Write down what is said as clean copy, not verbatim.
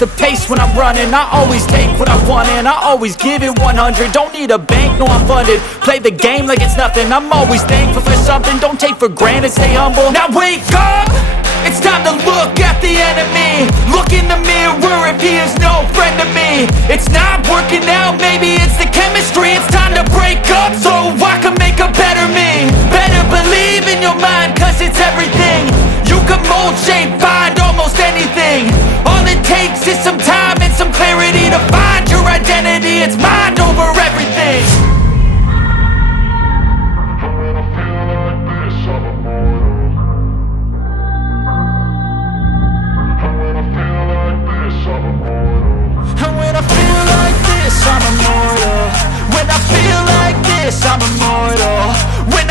the pace when I'm running. I always take what I want and I always give it 100. Don't need a bank, no I'm funded. Play the game like it's nothing. I'm always thankful for something. Don't take for granted, stay humble. Now wake up! It's time to look at the enemy. Look in the mirror if he is no friend to me. It's not working out, maybe it's the chemistry. It's time to break up so I can make a better me. Better believe in your mind, cause it's everything. You can mold, shape, find almost anything. All it takes is some time and some clarity to find your identity. It's mind over everything. And when I feel like this, I'm immortal. When I feel like this, I'm immortal. When